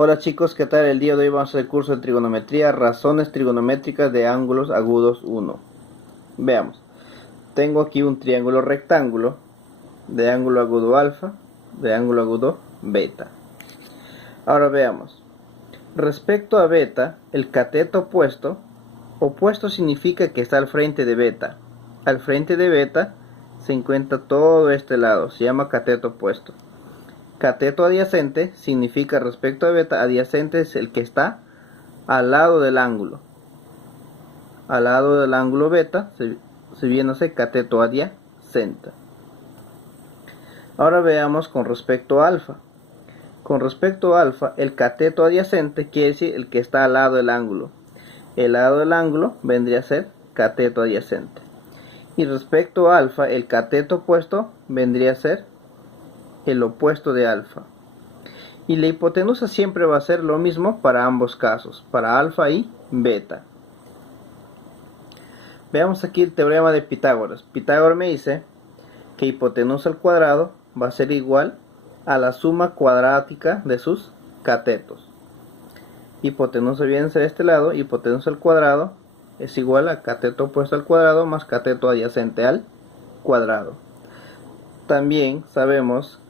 Hola chicos, ¿qué tal? El día de hoy vamos a hacer el curso de trigonometría, razones trigonométricas de ángulos agudos 1. Veamos, tengo aquí un triángulo rectángulo de ángulo agudo alfa, de ángulo agudo beta. Ahora veamos, respecto a beta, el cateto opuesto significa que está al frente de beta. Al frente de beta se encuentra todo este lado, se llama cateto opuesto. Cateto adyacente significa respecto a beta, adyacente es el que está al lado del ángulo. Al lado del ángulo beta se viene a ser cateto adyacente. Ahora veamos con respecto a alfa. Con respecto a alfa, el cateto adyacente quiere decir el que está al lado del ángulo. El lado del ángulo vendría a ser cateto adyacente. Y respecto a alfa, el cateto opuesto vendría a ser el opuesto de alfa. Y la hipotenusa siempre va a ser lo mismo para ambos casos, para alfa y beta. Veamos aquí el teorema de Pitágoras. Pitágoras me dice que hipotenusa al cuadrado va a ser igual a la suma cuadrática de sus catetos. Hipotenusa viene a ser este lado, hipotenusa al cuadrado es igual a cateto opuesto al cuadrado más cateto adyacente al cuadrado. También sabemos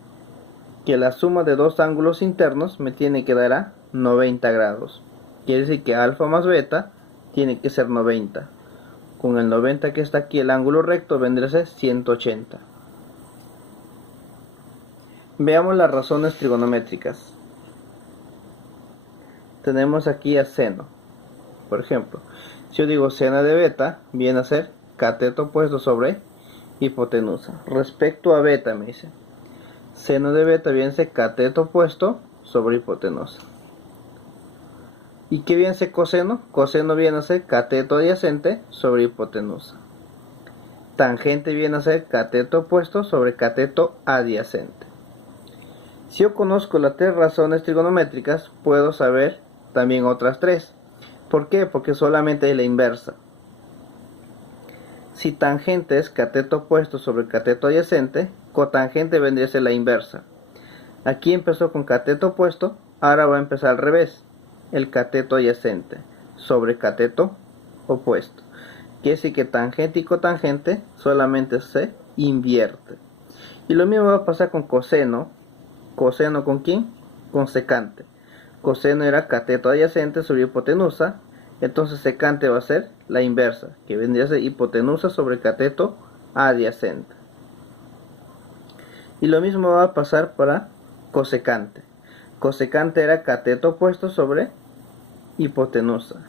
que la suma de dos ángulos internos me tiene que dar a 90 grados. Quiere decir que alfa más beta tiene que ser 90. Con el 90 que está aquí, el ángulo recto vendría a ser 180. Veamos las razones trigonométricas. Tenemos aquí a seno. Por ejemplo, si yo digo seno de beta, viene a ser cateto opuesto sobre hipotenusa. Respecto a beta me dice, seno de beta viene a ser cateto opuesto sobre hipotenusa. ¿Y qué viene a ser coseno? Coseno viene a ser cateto adyacente sobre hipotenusa. Tangente viene a ser cateto opuesto sobre cateto adyacente. Si yo conozco las tres razones trigonométricas, puedo saber también otras tres. ¿Por qué? Porque solamente es la inversa. Si tangente es cateto opuesto sobre cateto adyacente, cotangente vendría a ser la inversa. Aquí empezó con cateto opuesto, ahora va a empezar al revés. El cateto adyacente sobre cateto opuesto. Quiere decir que tangente y cotangente solamente se invierte. Y lo mismo va a pasar con coseno. ¿Coseno con quién? Con secante. Coseno era cateto adyacente sobre hipotenusa. Entonces secante va a ser la inversa, que vendría a ser hipotenusa sobre cateto adyacente. Y lo mismo va a pasar para cosecante. Cosecante era cateto opuesto sobre hipotenusa.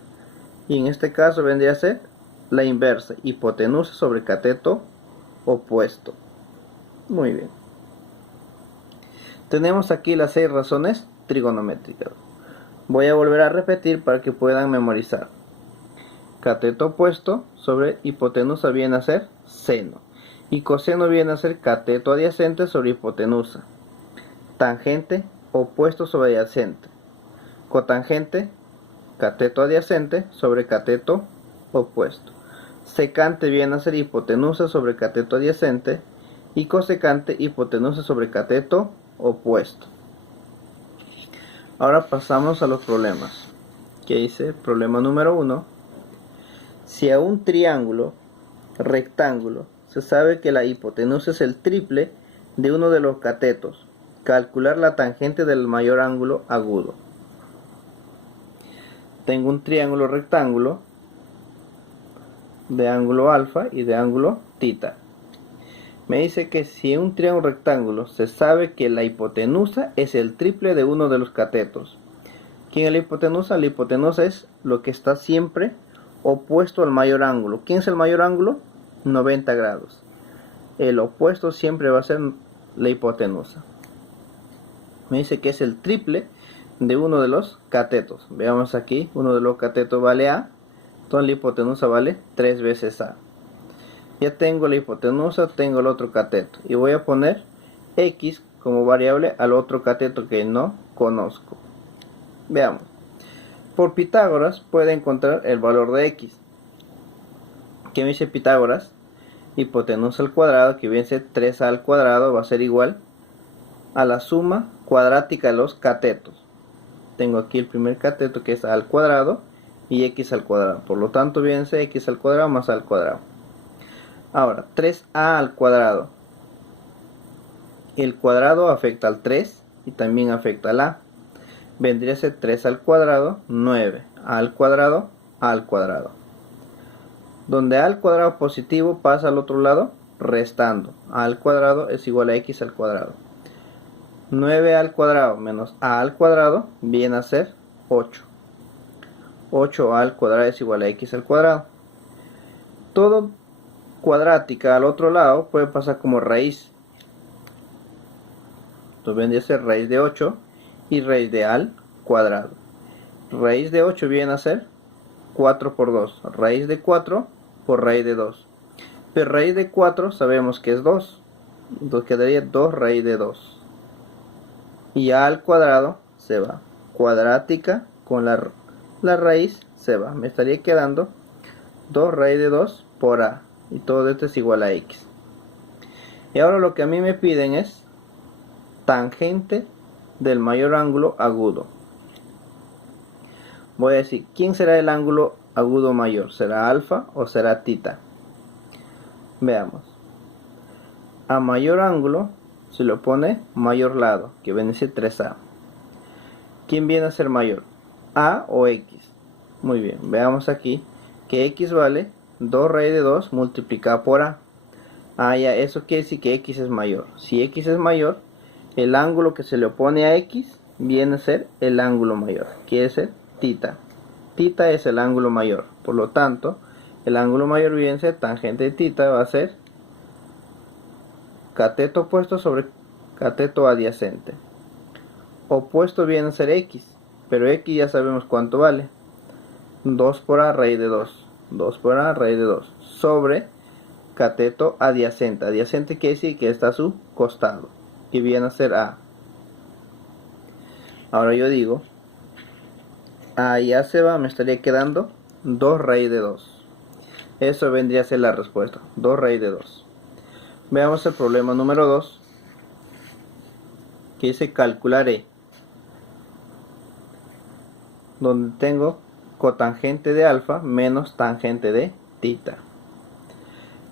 Y en este caso vendría a ser la inversa, hipotenusa sobre cateto opuesto. Muy bien. Tenemos aquí las 6 razones trigonométricas. Voy a volver a repetir para que puedan memorizar. Cateto opuesto sobre hipotenusa viene a ser seno. Y coseno viene a ser cateto adyacente sobre hipotenusa. Tangente opuesto sobre adyacente. Cotangente cateto adyacente sobre cateto opuesto. Secante viene a ser hipotenusa sobre cateto adyacente. Y cosecante hipotenusa sobre cateto opuesto. Ahora pasamos a los problemas. Que dice, problema número 1. Si a un triángulo rectángulo se sabe que la hipotenusa es el triple de uno de los catetos, calcular la tangente del mayor ángulo agudo. Tengo un triángulo rectángulo de ángulo alfa y de ángulo tita. Me dice que si en un triángulo rectángulo se sabe que la hipotenusa es el triple de uno de los catetos. ¿Quién es la hipotenusa? La hipotenusa es lo que está siempre opuesto al mayor ángulo. ¿Quién es el mayor ángulo? 90 grados. El opuesto siempre va a ser la hipotenusa. Me dice que es el triple de uno de los catetos. Veamos aquí, uno de los catetos vale A, entonces la hipotenusa vale 3 veces A. Ya tengo la hipotenusa, tengo el otro cateto. Y voy a poner X como variable al otro cateto que no conozco. Veamos. Por Pitágoras puede encontrar el valor de X. ¿Qué me dice Pitágoras? Hipotenusa al cuadrado, que viene a ser 3A al cuadrado, va a ser igual a la suma cuadrática de los catetos. tengo aquí el primer cateto que es a al cuadrado y x al cuadrado. Por lo tanto viene a ser x al cuadrado más a al cuadrado. Ahora, 3a al cuadrado. El cuadrado afecta al 3 y también afecta al a. Vendría a ser 3 al cuadrado, 9. A al cuadrado, a al cuadrado. Donde a al cuadrado positivo pasa al otro lado restando. A al cuadrado es igual a x al cuadrado. 9 al cuadrado menos a al cuadrado viene a ser 8. 8 al cuadrado es igual a x al cuadrado. Todo cuadrática al otro lado puede pasar como raíz. Entonces vendría a ser raíz de 8 y raíz de al cuadrado. Raíz de 8 viene a ser 4 por 2. Raíz de 4 por raíz de 2. Pero raíz de 4 sabemos que es 2. Entonces quedaría 2 raíz de 2. Y a al cuadrado se va. Cuadrática con la raíz se va. Me estaría quedando 2 raíz de 2 por a. Y todo esto es igual a x. Y ahora lo que a mí me piden es tangente del mayor ángulo agudo. Voy a decir, ¿quién será el ángulo agudo mayor? ¿Será alfa o será tita? Veamos. A mayor ángulo se le pone mayor lado, que viene a ser 3a. ¿Quién viene a ser mayor? ¿A o x? Muy bien, veamos aquí que x vale 2 raíz de 2 multiplicado por a. Ah, ya, eso quiere decir que x es mayor. Si x es mayor, el ángulo que se le opone a x viene a ser el ángulo mayor. Quiere ser tita. Tita es el ángulo mayor. Por lo tanto, el ángulo mayor viene a ser tangente de tita, va a ser cateto opuesto sobre cateto adyacente. Opuesto viene a ser x, pero x ya sabemos cuánto vale. 2 por a raíz de 2. 2 por a raíz de 2. Sobre cateto adyacente. Adyacente quiere decir que está a su costado, que viene a ser a. Ahora yo digo, a y a se va, me estaría quedando 2 raíz de 2. Eso vendría a ser la respuesta, 2 raíz de 2. Veamos el problema número 2, que dice calcular e, donde tengo cotangente de alfa menos tangente de tita.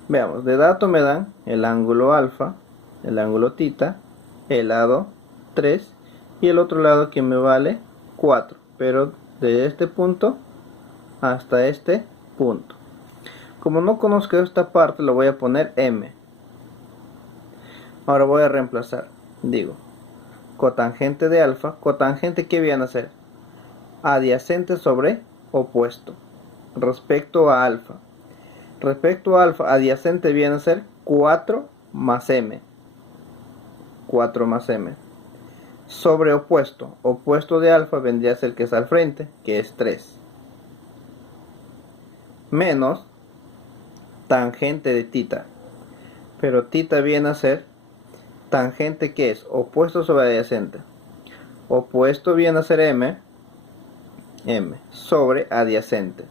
Veamos, de dato me dan el ángulo alfa, el ángulo tita, el lado 3 y el otro lado que me vale 4, pero de este punto hasta este punto. Como no conozco esta parte, lo voy a poner m. Ahora voy a reemplazar, digo, cotangente de alfa, cotangente, ¿qué viene a ser? Adyacente sobre opuesto, respecto a alfa. Respecto a alfa, adyacente viene a ser 4 más m. 4 más m. Sobre opuesto, opuesto de alfa vendría a ser el que está al frente, que es 3. Menos tangente de tita. Pero tita viene a ser tangente, que es opuesto sobre adyacente. Opuesto viene a ser m sobre adyacente.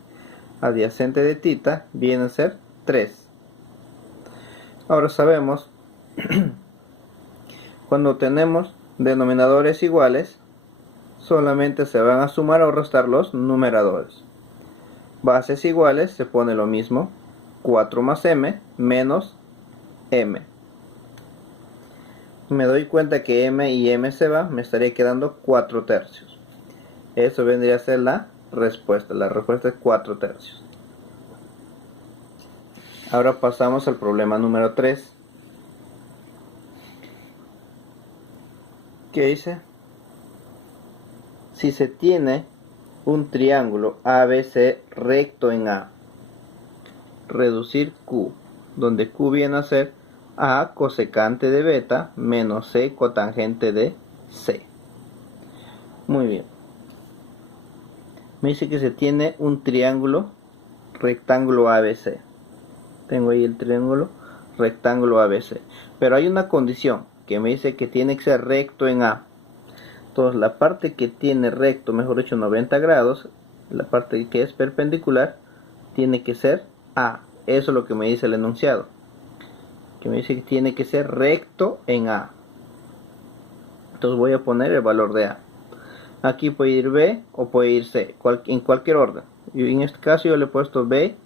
Adyacente de tita viene a ser 3. Ahora sabemos, cuando tenemos denominadores iguales, solamente se van a sumar o restar los numeradores. Bases iguales, se pone lo mismo, 4 más m menos m. Me doy cuenta que m y m se va, me estaría quedando 4 tercios. Eso vendría a ser la respuesta. La respuesta es 4 tercios. Ahora pasamos al problema número 3. ¿Qué dice? Si se tiene un triángulo ABC recto en A, reducir Q, donde Q viene a ser A cosecante de beta menos C cotangente de C. Muy bien. Me dice que se tiene un triángulo rectángulo ABC. Tengo ahí el triángulo rectángulo ABC. Pero hay una condición que me dice que tiene que ser recto en A. Entonces la parte que tiene recto, mejor dicho 90 grados, la parte que es perpendicular, tiene que ser A. Eso es lo que me dice el enunciado. Que me dice que tiene que ser recto en A. Entonces voy a poner el valor de A. Aquí puede ir B o puede ir C, en cualquier orden. Y en este caso yo le he puesto B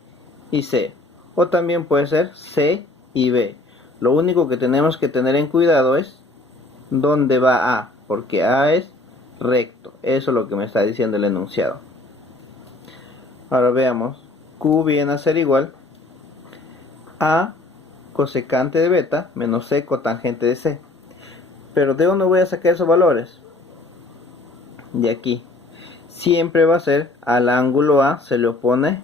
y C. O también puede ser C y B. Lo único que tenemos que tener en cuidado es dónde va A, porque A es recto. Eso es lo que me está diciendo el enunciado. Ahora veamos. Q viene a ser igual a cosecante de beta menos C cotangente de C. Pero ¿de dónde voy a sacar esos valores? De aquí. Siempre va a ser al ángulo A se le opone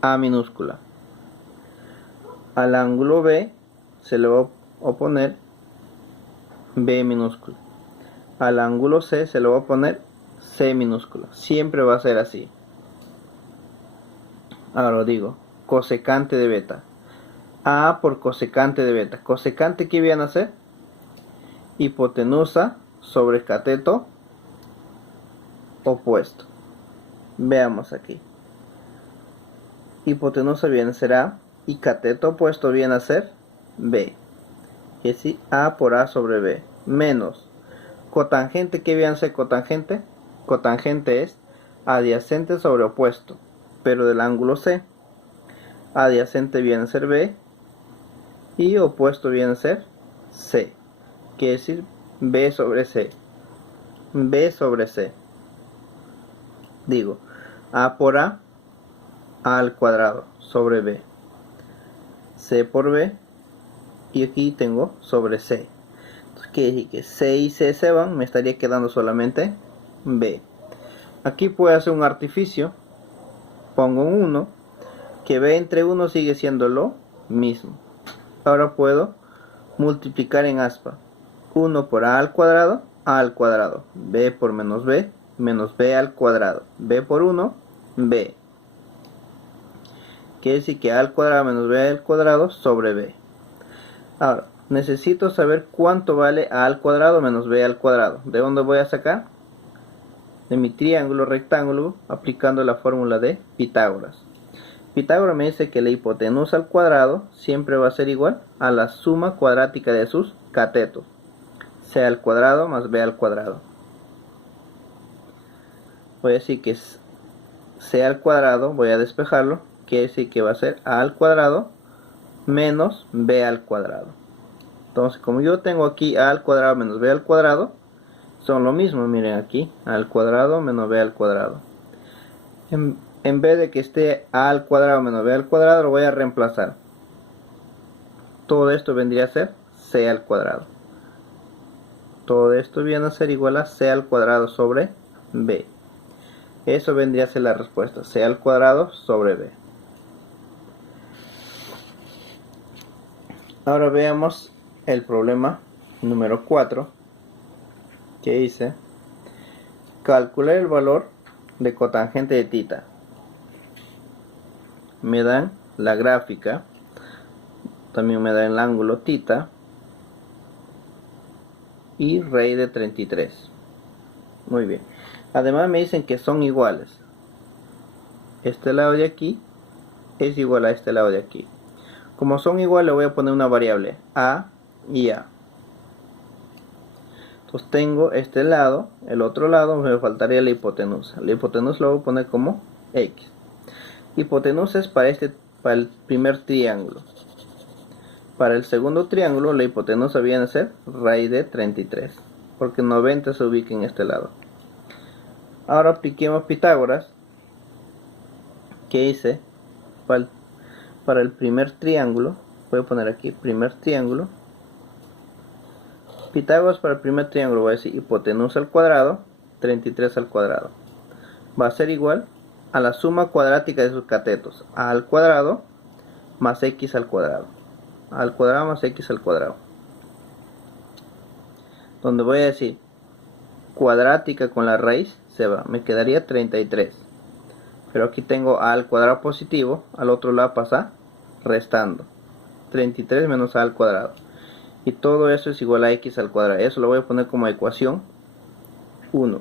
A minúscula. Al ángulo B se le va a oponer B minúscula. Al ángulo C se le va a poner C minúscula. Siempre va a ser así. Ahora digo, cosecante de beta. A por cosecante de beta. Cosecante, ¿qué viene a ser? Hipotenusa sobre cateto opuesto. Veamos aquí. Hipotenusa viene a ser A y cateto opuesto viene a ser B. Es decir, A por A sobre B. Menos cotangente, ¿qué viene a ser cotangente? Cotangente es adyacente sobre opuesto, pero del ángulo C. Adyacente viene a ser B y opuesto viene a ser C. Quiere decir B sobre C. B sobre C. Digo, A por A al cuadrado sobre B. C por B. Y aquí tengo sobre C. Entonces quiere decir que C y C se van. Me estaría quedando solamente B. Aquí puedo hacer un artificio. Pongo un 1. Que B entre 1 sigue siendo lo mismo. Ahora puedo multiplicar en aspa. 1 por A al cuadrado. B por menos B al cuadrado. B por 1, B. Quiere decir que A al cuadrado menos B al cuadrado sobre B. Ahora, necesito saber cuánto vale A al cuadrado menos B al cuadrado. ¿De dónde voy a sacar? De mi triángulo rectángulo aplicando la fórmula de Pitágoras. Pitágoras me dice que la hipotenusa al cuadrado siempre va a ser igual a la suma cuadrática de sus catetos. C al cuadrado más B al cuadrado. Voy a decir que C al cuadrado, voy a despejarlo, quiere decir que va a ser A al cuadrado menos B al cuadrado. Entonces, como yo tengo aquí A al cuadrado menos B al cuadrado, son lo mismo, miren aquí, A al cuadrado menos B al cuadrado. En vez de que esté A al cuadrado menos B al cuadrado, lo voy a reemplazar. Todo esto vendría a ser C al cuadrado. Todo esto viene a ser igual a C al cuadrado sobre B. Eso vendría a ser la respuesta, C al cuadrado sobre B. Ahora veamos el problema número 4, que dice calcular el valor de cotangente de θ. Me dan la gráfica, también me dan el ángulo θ y raíz de 33. Muy bien. Además me dicen que son iguales. Este lado de aquí es igual a este lado de aquí. Como son iguales, le voy a poner una variable A y A. Entonces tengo este lado, el otro lado me faltaría la hipotenusa. La hipotenusa la voy a poner como X. Hipotenusa es para el primer triángulo. Para el segundo triángulo la hipotenusa viene a ser raíz de 33, porque 90 se ubica en este lado. Ahora apliquemos Pitágoras, que dice para el primer triángulo, voy a poner aquí primer triángulo. Pitágoras para el primer triángulo voy a decir hipotenusa al cuadrado, 33 al cuadrado. Va a ser igual a la suma cuadrática de sus catetos, A al cuadrado más X al cuadrado. A al cuadrado más X al cuadrado. Donde voy a decir cuadrática con la raíz se va, me quedaría 33. Pero aquí tengo A al cuadrado positivo, al otro lado pasa restando. 33 menos A al cuadrado. Y todo eso es igual a X al cuadrado. Eso lo voy a poner como ecuación 1.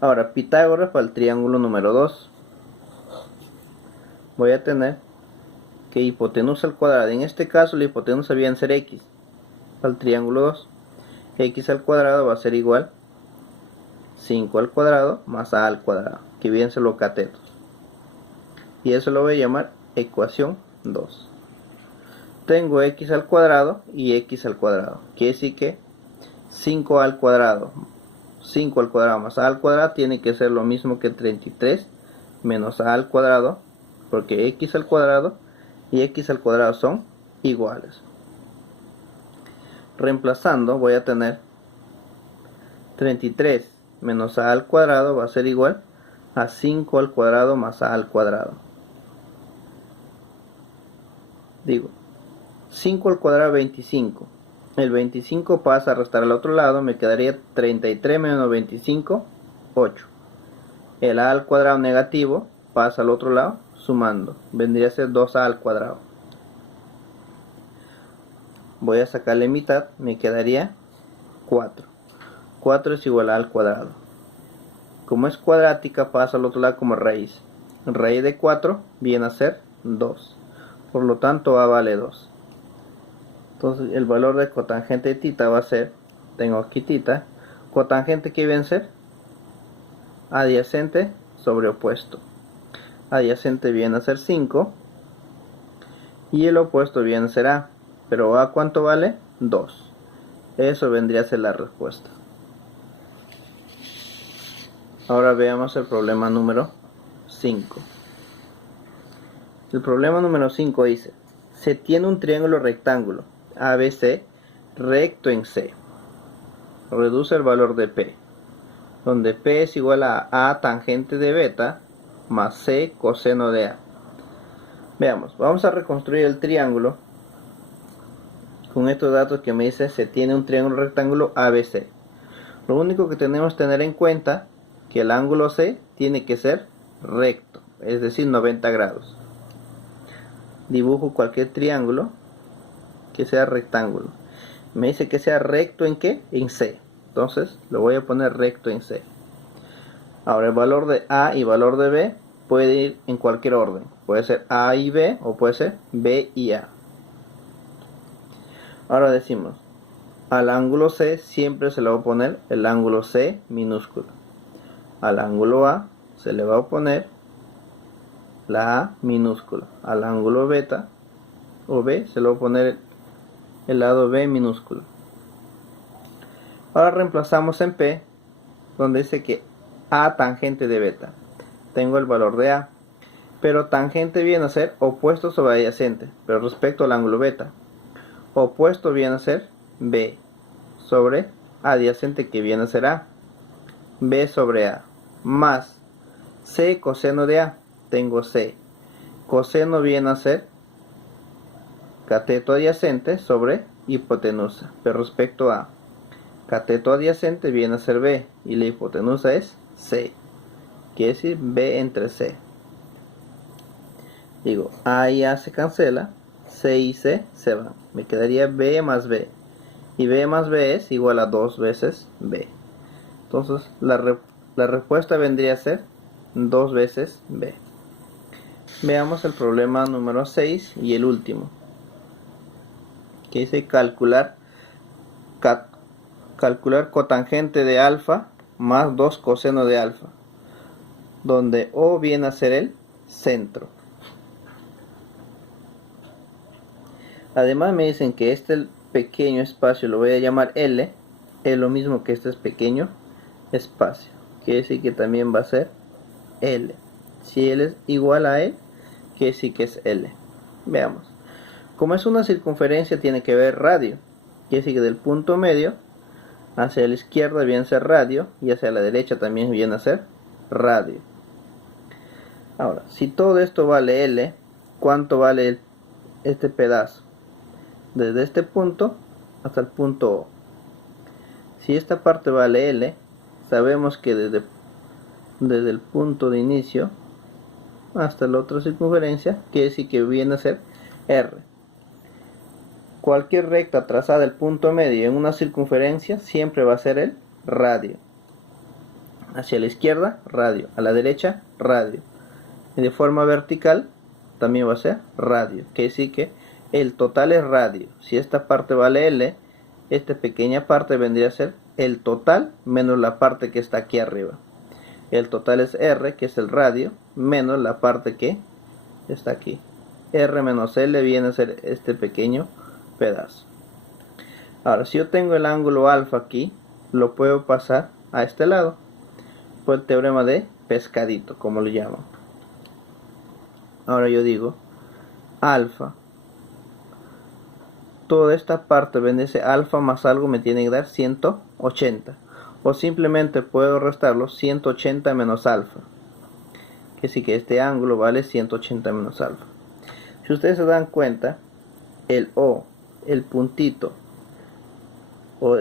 Ahora, Pitágoras para el triángulo número 2. Voy a tener que hipotenusa al cuadrado. En este caso la hipotenusa viene a ser X para el triángulo 2. x al cuadrado va a ser igual 5 al cuadrado más a al cuadrado, que bien son los catetos. Y eso lo voy a llamar ecuación 2. Tengo x al cuadrado y x al cuadrado. Quiere decir que 5 al cuadrado más a al cuadrado tiene que ser lo mismo que 33 menos a al cuadrado, porque x al cuadrado y x al cuadrado son iguales. Reemplazando voy a tener 33 menos a al cuadrado va a ser igual a 5 al cuadrado más a al cuadrado. Digo, 5 al cuadrado 25. El 25 pasa a restar al otro lado, me quedaría 33 menos 25, 8. El a al cuadrado negativo pasa al otro lado, sumando. Vendría a ser 2a al cuadrado. Voy a sacarle mitad, me quedaría 4. 4 es igual a al cuadrado. Como es cuadrática, pasa al otro lado como raíz. Raíz de 4 viene a ser 2. Por lo tanto, a vale 2. Entonces, el valor de cotangente de tita va a ser, tengo aquí tita, cotangente que viene a ser adyacente sobre opuesto. Adyacente viene a ser 5 y el opuesto viene a ser a. Pero a, ¿cuánto vale? 2. Eso vendría a ser la respuesta. Ahora veamos el problema número 5. El problema número 5 dice: se tiene un triángulo rectángulo ABC recto en C. Reduce el valor de P, donde P es igual a tangente de beta más C coseno de A. Veamos, vamos a reconstruir el triángulo con estos datos que me dice se tiene un triángulo rectángulo ABC. Lo único que tenemos que tener en cuenta que el ángulo C tiene que ser recto, es decir, 90 grados. Dibujo cualquier triángulo que sea rectángulo. Me dice que sea recto ¿en qué? En C. Entonces lo voy a poner recto en C. Ahora el valor de A y valor de B puede ir en cualquier orden. Puede ser A y B o puede ser B y A. Ahora decimos, al ángulo C siempre se le va a poner el ángulo C minúsculo. Al ángulo A se le va a poner la A minúscula. Al ángulo beta o B se le va a poner el lado B minúsculo. Ahora reemplazamos en P, donde dice que A tangente de beta. Tengo el valor de A, pero tangente viene a ser opuesto sobre adyacente, pero respecto al ángulo beta. Opuesto viene a ser B sobre adyacente, que viene a ser A. B sobre A más C coseno de A. Tengo C. Coseno viene a ser cateto adyacente sobre hipotenusa, pero respecto a cateto adyacente viene a ser B y la hipotenusa es C, quiere decir B entre C. Digo, A y A se cancela, C y C se van, me quedaría B más B, y B más B es igual a 2 veces B. Entonces la respuesta vendría a ser 2 veces B. Veamos el problema número 6 y el último, que dice calcular cotangente de alfa más 2 coseno de alfa, donde O viene a ser el centro. Además me dicen que este pequeño espacio lo voy a llamar L, es lo mismo que este pequeño espacio, quiere decir que también va a ser L. Si L es igual a E, quiere decir que es L. Veamos. Como es una circunferencia, tiene que ver radio. Quiere decir que del punto medio hacia la izquierda viene a ser radio y hacia la derecha también viene a ser radio. Ahora, si todo esto vale L, ¿cuánto vale este pedazo? Desde este punto hasta el punto O. Si esta parte vale L, sabemos que desde el punto de inicio hasta la otra circunferencia, quiere decir que viene a ser R. Cualquier recta trazada del punto medio en una circunferencia siempre va a ser el radio. Hacia la izquierda, radio. A la derecha, radio. Y de forma vertical también va a ser radio. Quiere decir que el total es radio. Si esta parte vale L, esta pequeña parte vendría a ser el total menos la parte que está aquí arriba. El total es R, que es el radio, menos la parte que está aquí. R menos L viene a ser este pequeño pedazo. Ahora, si yo tengo el ángulo alfa aquí, lo puedo pasar a este lado por el teorema de pescadito, como lo llaman. Ahora yo digo alfa, toda esta parte viene a ser alfa más algo, me tiene que dar 180, o simplemente puedo restarlo 180 menos alfa, que sí que este ángulo vale 180 menos alfa. Si ustedes se dan cuenta, el O, el puntito o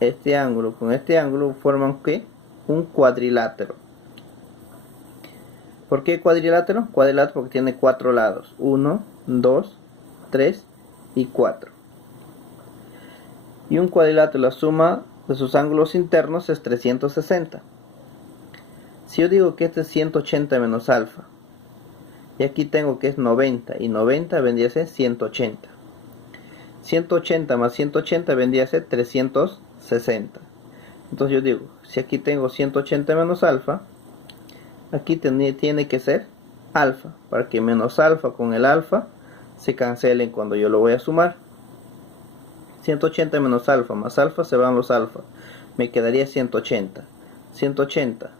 este ángulo con este ángulo forman ¿qué? Un cuadrilátero. ¿Por qué cuadrilátero? Cuadrilátero porque tiene 4 lados. 1, 2, 3 y 4. Y un cuadrilátero, la suma de sus ángulos internos es 360. Si yo digo que este es 180 menos alfa, y aquí tengo que es 90, y 90 vendría a ser 180. 180 más 180 vendría a ser 360. Entonces yo digo, si aquí tengo 180 menos alfa, aquí tiene que ser alfa, para que menos alfa con el alfa se cancelen cuando yo lo voy a sumar. 180 menos alfa más alfa, se van los alfa, me quedaría 180. 180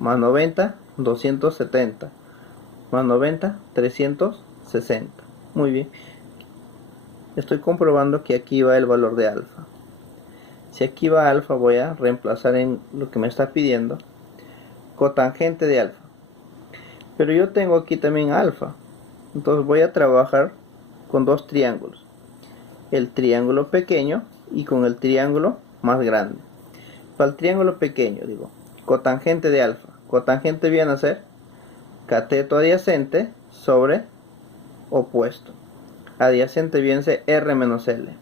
más 90, 270. Más 90, 360. Muy bien. Estoy comprobando que aquí va el valor de alfa. Si aquí va alfa, voy a reemplazar en lo que me está pidiendo cotangente de alfa. Pero yo tengo aquí también alfa. Entonces voy a trabajar con dos triángulos. El triángulo pequeño y con el triángulo más grande. Para el triángulo pequeño, digo, cotangente de alfa. Cotangente viene a ser cateto adyacente sobre opuesto. Adyacente viene a ser R menos L.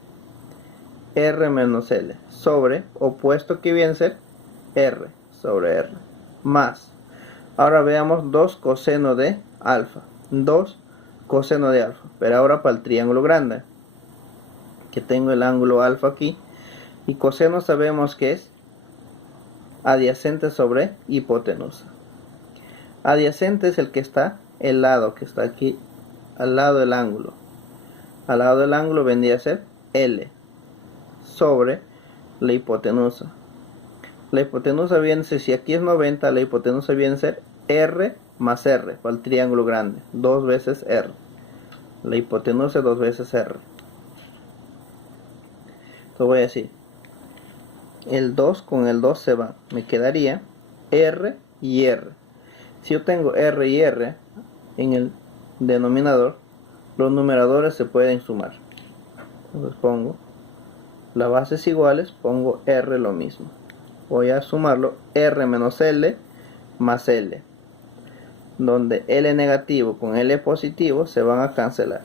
R menos L sobre opuesto, que viene a ser R sobre R. Más. Ahora veamos 2 coseno de alfa. 2 coseno de alfa. Pero ahora para el triángulo grande, que tengo el ángulo alfa aquí. Y coseno sabemos que es adyacente sobre hipotenusa. Adyacente es el que está, el lado que está aquí, al lado del ángulo. Al lado del ángulo vendría a ser L sobre la hipotenusa. La hipotenusa viene a ser, si aquí es 90, la hipotenusa viene a ser R más R, para el triángulo grande. 2 veces R. La hipotenusa 2 veces R. Entonces voy a decir, el 2 con el 2 se va. Me quedaría R y R. Si yo tengo R y R en el denominador, los numeradores se pueden sumar. Entonces pongo las bases iguales, pongo R lo mismo. Voy a sumarlo, R menos L más L. Donde L negativo con L positivo se van a cancelar.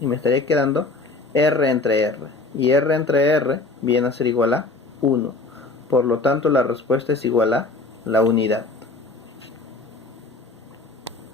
Y me estaría quedando R entre R. Y R entre R viene a ser igual a 1. Por lo tanto, la respuesta es igual a la unidad.